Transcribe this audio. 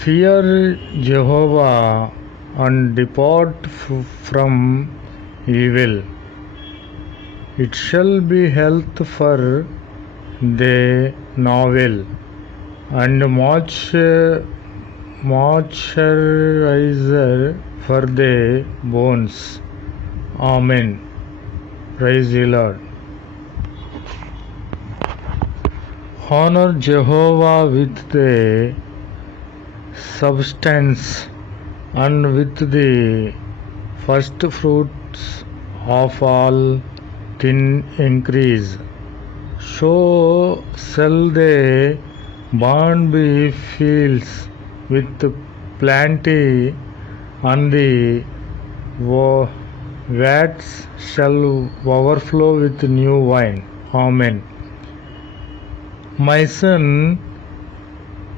Fear Jehovah and depart from evil. It shall be health for the navel and moisturizer for the bones. Amen. Praise the Lord. Honor Jehovah with the substance and with the first fruits of all increase. So shall the barn be fields with plenty, and the vats shall overflow with new wine. Amen. My son,